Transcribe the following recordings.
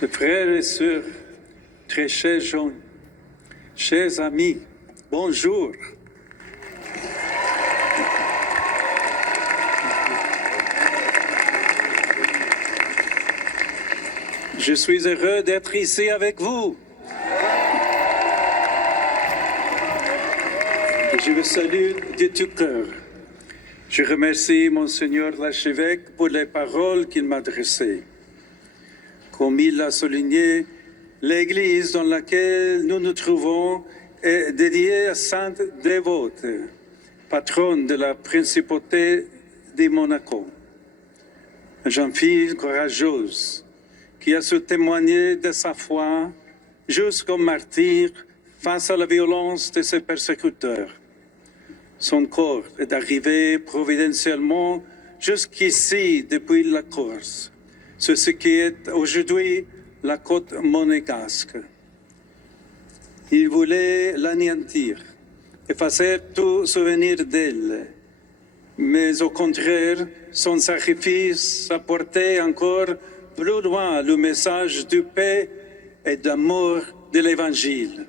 Chers frères et sœurs, très chers gens, chers amis, bonjour. Je suis heureux d'être ici avec vous. Je vous salue de tout cœur. Je remercie Monseigneur l'archevêque pour les paroles qu'il m'a adressées. Comme il l'a souligné, l'Église dans laquelle nous nous trouvons est dédiée à Sainte Dévote, patronne de la principauté de Monaco. Une jeune fille courageuse qui a su témoigner de sa foi jusqu'au martyr face à la violence de ses persécuteurs. Son corps est arrivé providentiellement jusqu'ici depuis la Corse, sur ce qui est aujourd'hui la côte monégasque. Il voulait l'anéantir, effacer tout souvenir d'elle, mais au contraire, son sacrifice apportait encore plus loin le message de paix et d'amour de l'Évangile.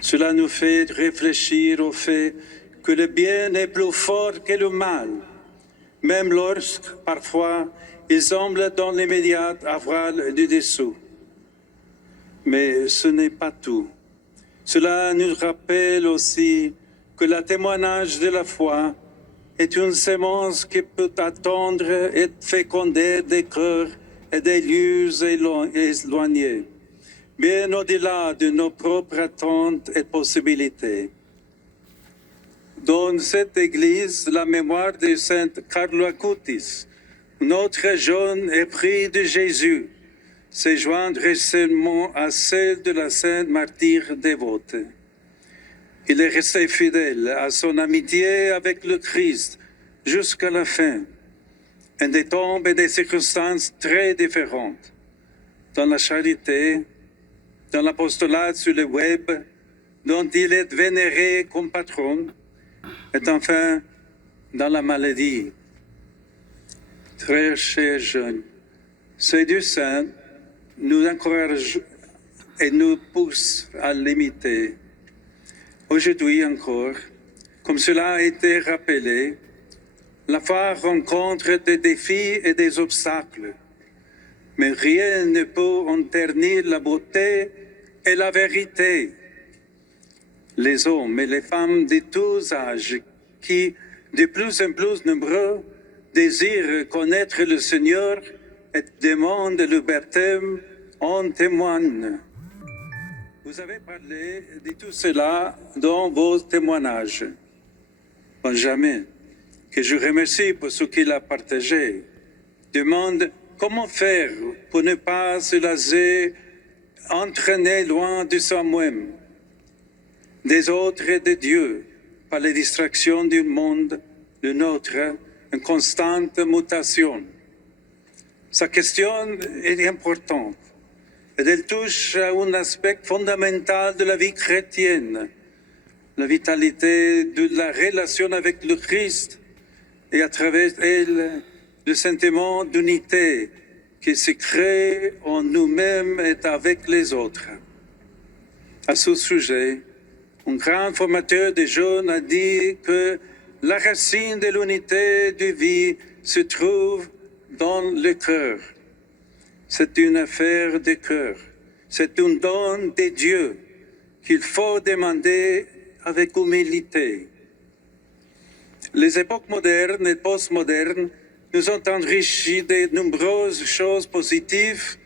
Cela nous fait réfléchir au fait que le bien est plus fort que le mal, même lorsque, parfois, il semble dans l'immédiat avoir du dessous. Mais ce n'est pas tout. Cela nous rappelle aussi que le témoignage de la foi est une sémence qui peut attendre et féconder des cœurs et des lieux éloignés, bien au-delà de nos propres attentes et possibilités. Dans cette église, la mémoire de Saint Carlo Acutis, notre jeune épris de Jésus, se joint récemment à celle de la Sainte Martyre dévote. Il est resté fidèle à son amitié avec le Christ jusqu'à la fin, en des temps et des circonstances très différentes, dans la charité, dans l'apostolat sur le web, dont il est vénéré comme patron, et enfin dans la maladie. Très chers jeunes, ces deux saints nous encouragent et nous poussent à l'imiter. Aujourd'hui encore, comme cela a été rappelé, la foi rencontre des défis et des obstacles, mais rien ne peut en ternir la beauté et la vérité. Les hommes et les femmes de tous âges qui, de plus en plus nombreux, désirent connaître le Seigneur et demandent le baptême en témoignent. Vous avez parlé de tout cela dans vos témoignages. Benjamin, que je remercie pour ce qu'il a partagé, demande comment faire pour ne pas se laisser entraîner loin de soi-même, des autres et de Dieu, par les distractions du monde, le nôtre, en constante mutation. Sa question est importante et elle touche à un aspect fondamental de la vie chrétienne, la vitalité de la relation avec le Christ et à travers elle le sentiment d'unité qui se crée en nous-mêmes et avec les autres. À ce sujet, un grand formateur des jeunes a dit que la racine de l'unité de vie se trouve dans le cœur. C'est une affaire de cœur. C'est un don de Dieu qu'il faut demander avec humilité. Les époques modernes et postmodernes nous ont enrichi de nombreuses choses positives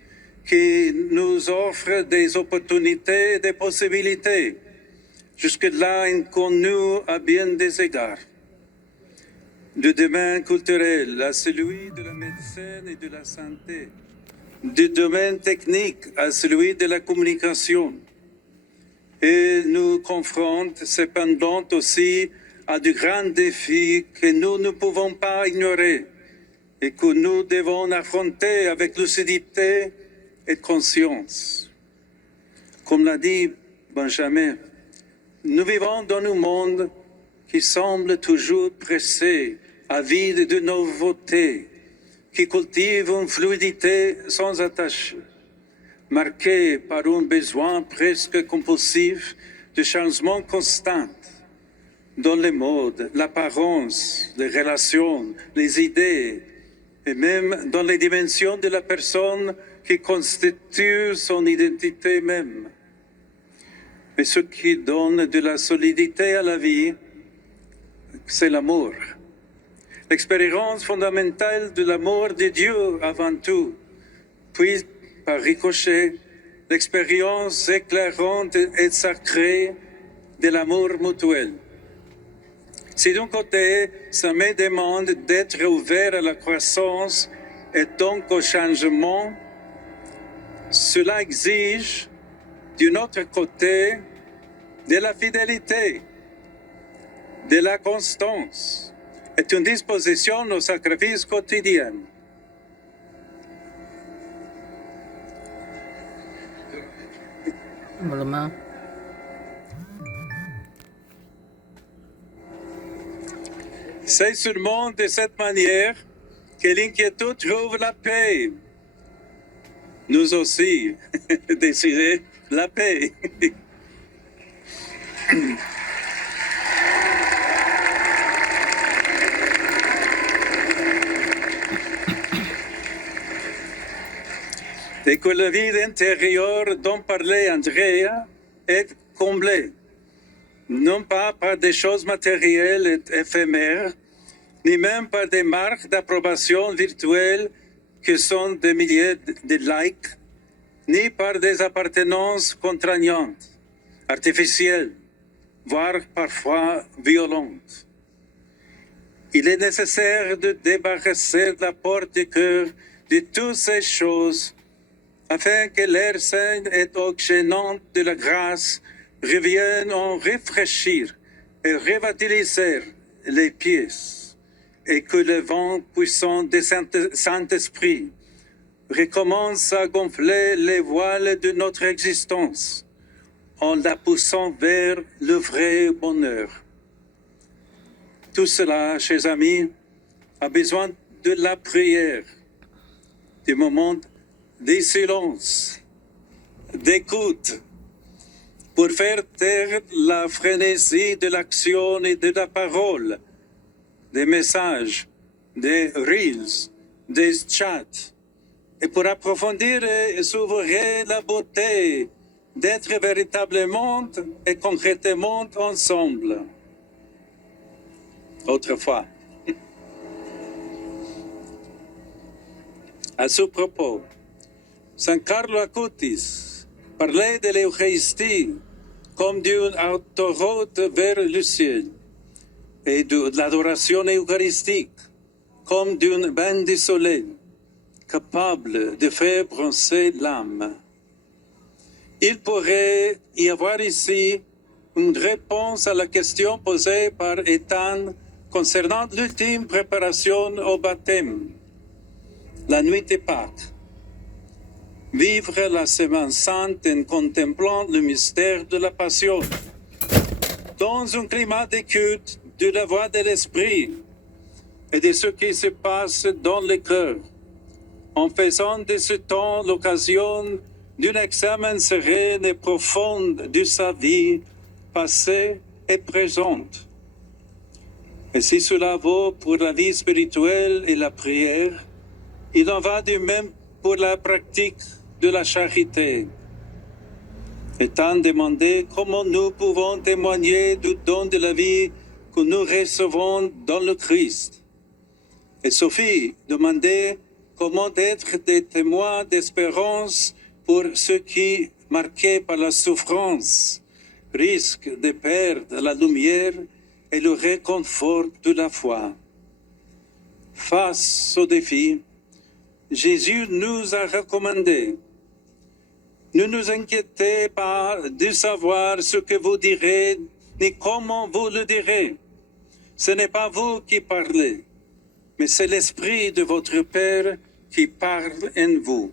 qui nous offrent des opportunités et des possibilités, jusque-là inconnues à bien des égards. Du domaine culturel à celui de la médecine et de la santé, du domaine technique à celui de la communication. Et nous confronte cependant aussi à de grands défis que nous ne pouvons pas ignorer et que nous devons affronter avec lucidité et conscience. Comme l'a dit Benjamin, nous vivons dans un monde qui semble toujours pressé, avide de nouveautés, qui cultive une fluidité sans attache, marqué par un besoin presque compulsif de changement constant dans les modes, l'apparence, les relations, les idées, et même dans les dimensions de la personne qui constitue son identité même. Mais ce qui donne de la solidité à la vie, c'est l'amour. L'expérience fondamentale de l'amour de Dieu avant tout, puis par ricochet, l'expérience éclairante et sacrée de l'amour mutuel. Si d'un côté, ça me demande d'être ouvert à la croissance et donc au changement, cela exige, d'un autre côté, de la fidélité, de la constance et une disposition au sacrifice quotidien. Vraiment. C'est sûrement de cette manière que l'inquiétude trouve la paix. Nous aussi, désirons la paix. Et que le vide intérieur dont parlait Andrea est comblé, non pas par des choses matérielles et éphémères, ni même par des marques d'approbation virtuelles que sont des milliers de likes, ni par des appartenances contraignantes, artificielles, voire parfois violentes. Il est nécessaire de débarrasser la porte du cœur de toutes ces choses afin que l'air sain et oxygénant de la grâce revienne en rafraîchir et revitaliser les pièces, et que le vent puissant du Saint-Esprit recommence à gonfler les voiles de notre existence en la poussant vers le vrai bonheur. Tout cela, chers amis, a besoin de la prière, des moments de silence, d'écoute, pour faire taire la frénésie de l'action et de la parole, des messages, des reels, des chats, et pour approfondir et s'ouvrir la beauté d'être véritablement et concrètement ensemble. Autrefois. À ce propos, Saint Carlo Acutis parlait de l'Eucharistie comme d'une autoroute vers le ciel et de l'adoration eucharistique comme d'une bain de soleil capable de faire bronzer l'âme. Il pourrait y avoir ici une réponse à la question posée par Ethan concernant l'ultime préparation au baptême, la nuit de Pâques. Vivre la Semaine Sainte en contemplant le mystère de la Passion, dans un climat d'écoute de la voix de l'Esprit et de ce qui se passe dans le cœur, en faisant de ce temps l'occasion d'un examen serein et profond de sa vie passée et présente. Et si cela vaut pour la vie spirituelle et la prière, il en va de même pour la pratique de la charité. Étant demandé comment nous pouvons témoigner du don de la vie que nous recevons dans le Christ. Et Sophie demandait comment être des témoins d'espérance pour ceux qui, marqués par la souffrance, risquent de perdre la lumière et le réconfort de la foi. Face au défi, Jésus nous a recommandé: ne nous inquiétez pas de savoir ce que vous direz, ni comment vous le direz. Ce n'est pas vous qui parlez, mais c'est l'Esprit de votre Père qui parle en vous.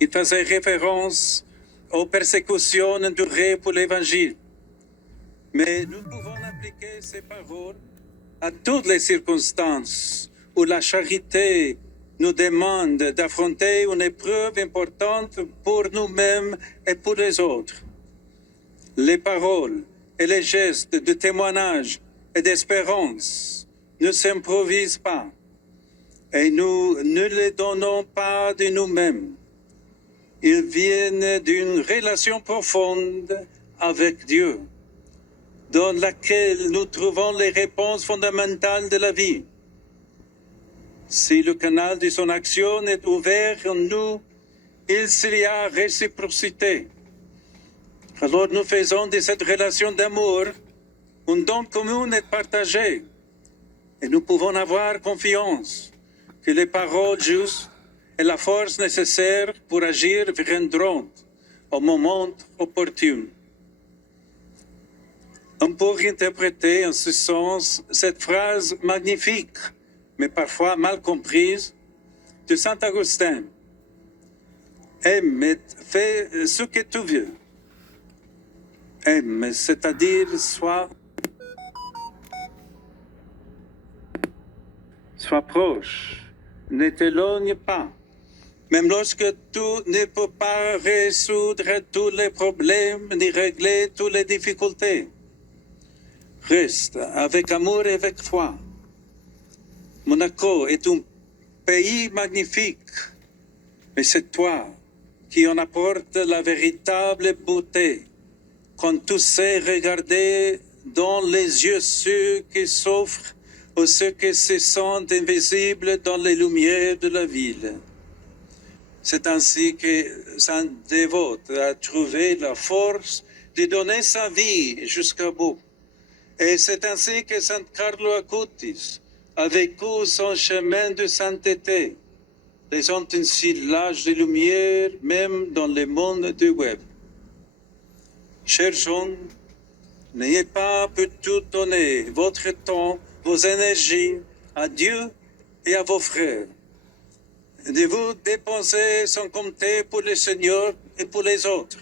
Il faisait référence aux persécutions endurées pour l'Évangile. Mais nous pouvons appliquer ces paroles à toutes les circonstances où la charité nous demande d'affronter une épreuve importante pour nous-mêmes et pour les autres. Les paroles et les gestes de témoignage et d'espérance ne s'improvisent pas et nous ne les donnons pas de nous-mêmes. Ils viennent d'une relation profonde avec Dieu, dans laquelle nous trouvons les réponses fondamentales de la vie. Si le canal de son action est ouvert en nous, il y a réciprocité. Alors nous faisons de cette relation d'amour un don commun et partagé. Et nous pouvons avoir confiance que les paroles justes et la force nécessaire pour agir viendront au moment opportun. On peut interpréter en ce sens cette phrase magnifique, mais parfois mal comprise, de Saint Augustin. Aime et fais ce que tu veux. Aime, c'est-à-dire sois proche, ne t'éloigne pas. Même lorsque tu ne peux pas résoudre tous les problèmes ni régler toutes les difficultés. Reste avec amour et avec foi. Monaco est un pays magnifique, mais c'est toi qui en apportes la véritable beauté. Quand tu sais regarder dans les yeux ceux qui souffrent ou ceux qui se sentent invisibles dans les lumières de la ville. C'est ainsi que Saint Dévote a trouvé la force de donner sa vie jusqu'au bout. Et c'est ainsi que Saint Carlo Acutis a vécu son chemin de sainteté, laissant ainsi l'âge de lumière même dans le monde du web. Chers jeunes, n'ayez pas plutôt donné votre temps, vos énergies à Dieu et à vos frères. De vous dépenser sans compter pour le Seigneur et pour les autres.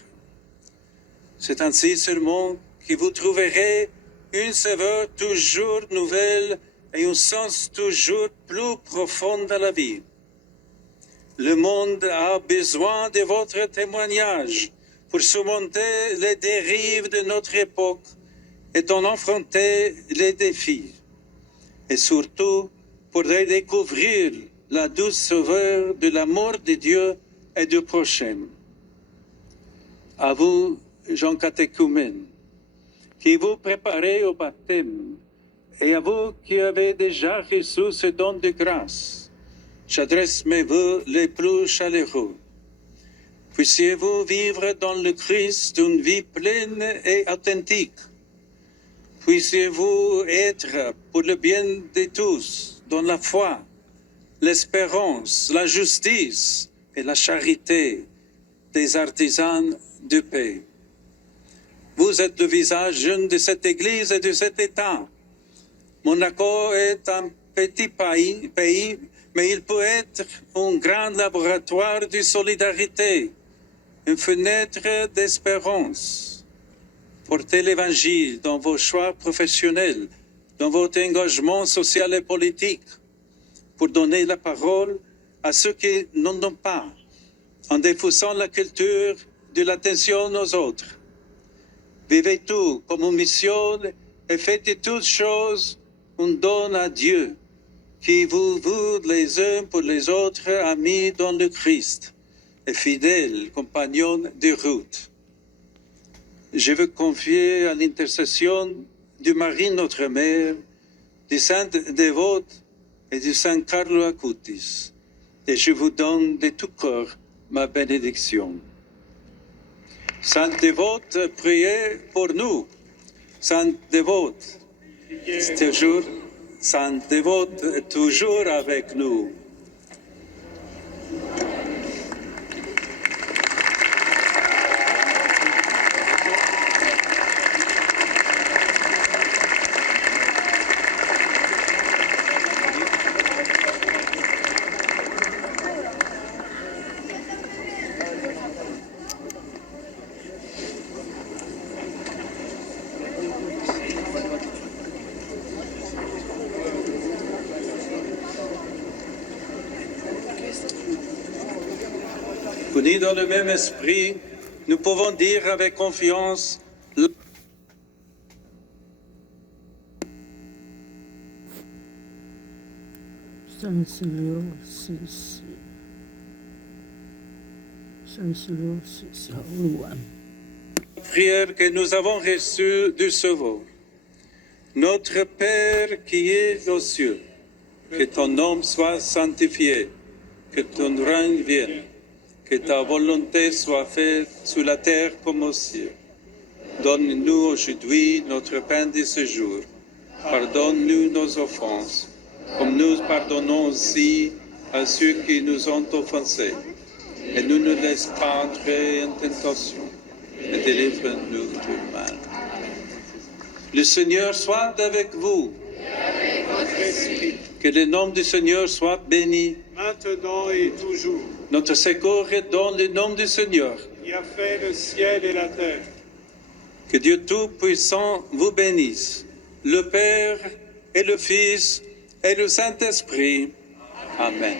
C'est ainsi seulement que vous trouverez une saveur toujours nouvelle et un sens toujours plus profond dans la vie. Le monde a besoin de votre témoignage pour surmonter les dérives de notre époque et en affronter les défis. Et surtout, pour redécouvrir la douce saveur de l'amour de Dieu et du prochain. À vous, Jean catéchumène, qui vous préparez au baptême, et à vous qui avez déjà reçu ce don de grâce, j'adresse mes vœux les plus chaleureux. Puissiez-vous vivre dans le Christ une vie pleine et authentique. Puissiez-vous être pour le bien de tous dans la foi, l'espérance, la justice et la charité des artisans de paix. Vous êtes le visage jeune de cette Église et de cet État. Monaco est un petit pays, mais il peut être un grand laboratoire de solidarité, une fenêtre d'espérance. Portez l'Évangile dans vos choix professionnels, dans votre engagement social et politique, pour donner la parole à ceux qui n'en ont pas, en diffusant la culture de l'attention aux autres. Vivez tout comme une mission et faites de toutes choses un don à Dieu, qui vous voue les uns pour les autres amis dans le Christ et fidèles compagnons de route. Je veux confier à l'intercession de Marie notre Mère, de Sainte Dévote et de Saint Carlo Acutis, et je vous donne de tout cœur ma bénédiction. Sainte Dévote, priez pour nous. Sainte Dévote, toujours, Sainte Dévote, toujours avec nous. Unis dans le même esprit, nous pouvons dire avec confiance la prière que nous avons reçue du Sauveur. Notre Père qui es aux cieux, que ton nom soit sanctifié, que ton règne vienne, que ta volonté soit faite sur la terre comme au ciel. Donne-nous aujourd'hui notre pain de ce jour. Pardonne-nous nos offenses, comme nous pardonnons aussi à ceux qui nous ont offensés. Et ne nous laisse pas entrer en tentation, et délivre-nous du mal. Le Seigneur soit avec vous. Que le nom du Seigneur soit béni. Maintenant et toujours. Notre secours est dans le nom du Seigneur. Qui a fait le ciel et la terre. Que Dieu Tout-Puissant vous bénisse, le Père et le Fils et le Saint-Esprit. Amen.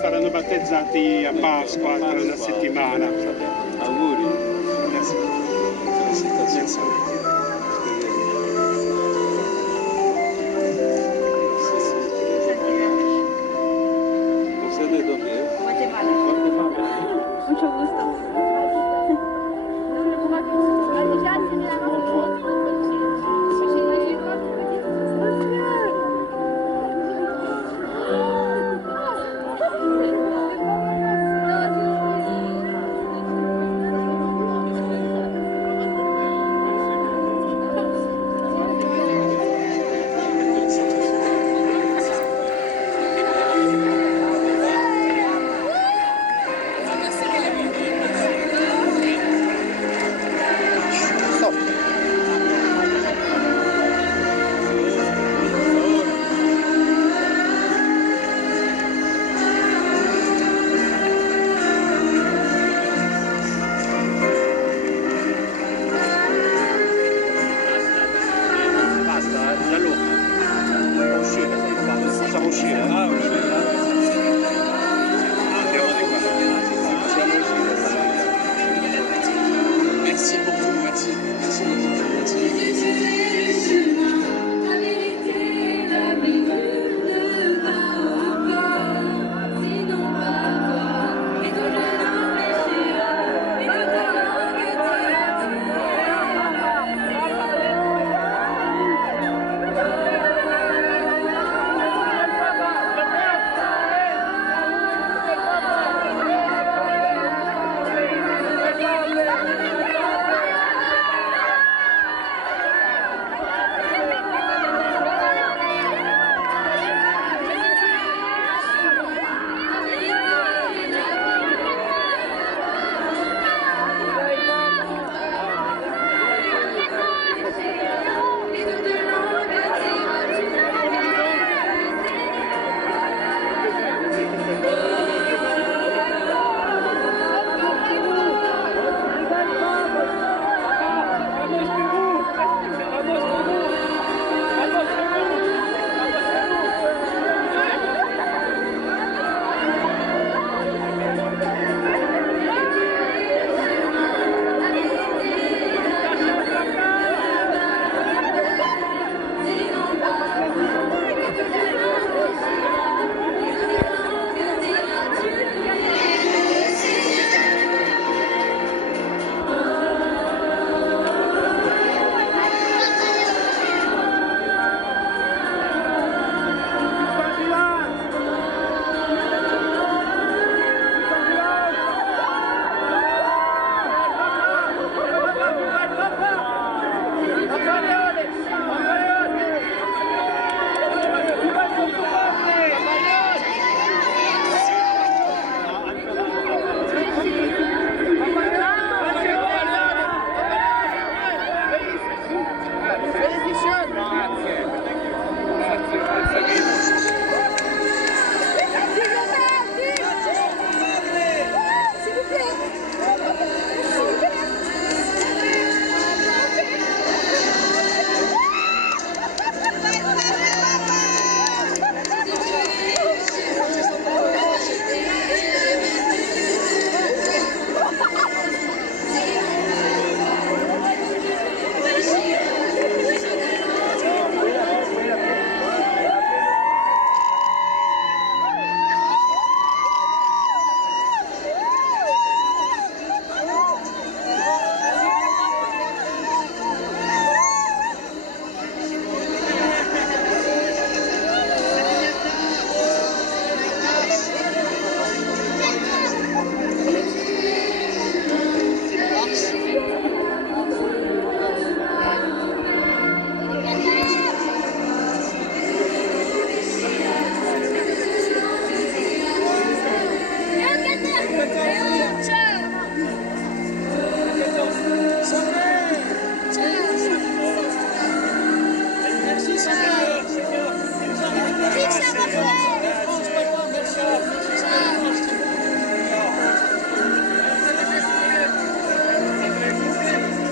Saranno battezzati a Pasqua tra una settimana. Auguri. ¿Usted de dónde es? Guatemala. Guatemala. Mucho gusto.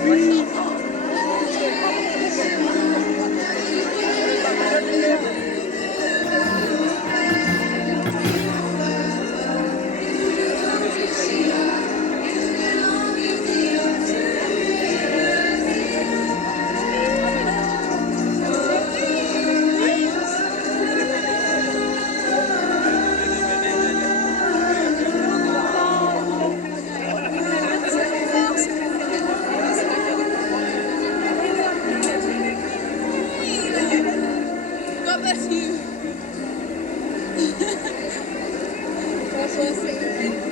God bless you.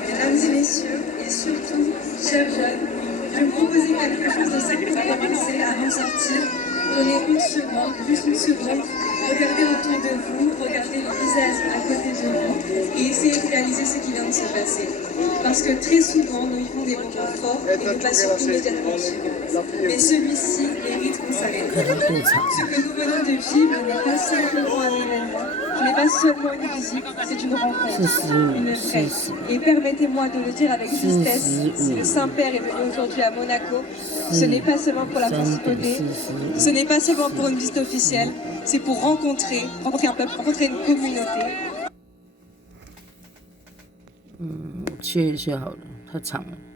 Mesdames et messieurs, et surtout, chers jeunes, je vais vous proposer quelque chose de simple pour commencer avant de sortir. Prenez une seconde, juste une seconde, regardez autour de vous, regardez le visage à côté de vous et essayez de réaliser ce qui vient de se passer. Parce que très souvent, nous vivons des moments forts et nous passons immédiatement dessus. Mais celui-ci mérite qu'on s'arrête. Ce que nous venons de vivre n'est pas simplement un événement, ce n'est pas seulement une visite, c'est une rencontre, une vraie. Et permettez-moi de le dire avec justesse, si le Saint-Père est venu aujourd'hui à Monaco, ce n'est pas seulement pour la principauté, ce n'est pas seulement pour une visite officielle, c'est pour rencontrer un peuple, rencontrer une communauté. 我切一下好了，太长了。